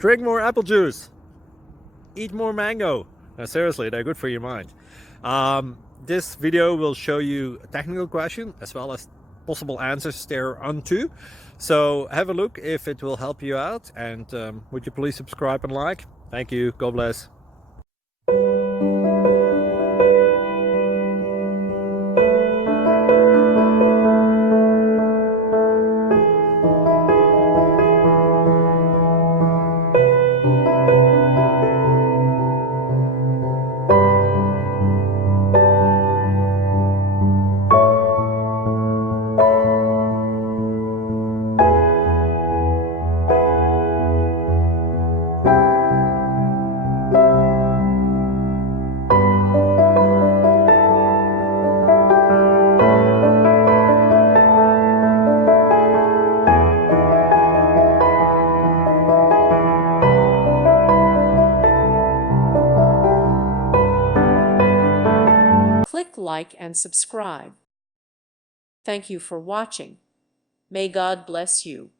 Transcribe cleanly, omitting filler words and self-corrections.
Drink more apple juice. Eat more mango. No, seriously, they're good for your mind. This video will show you a technical question as well as possible answers thereunto. So have a look if it will help you out, and would you please subscribe and like? Thank you. God bless. Click like and subscribe. Thank you for watching. May God bless you.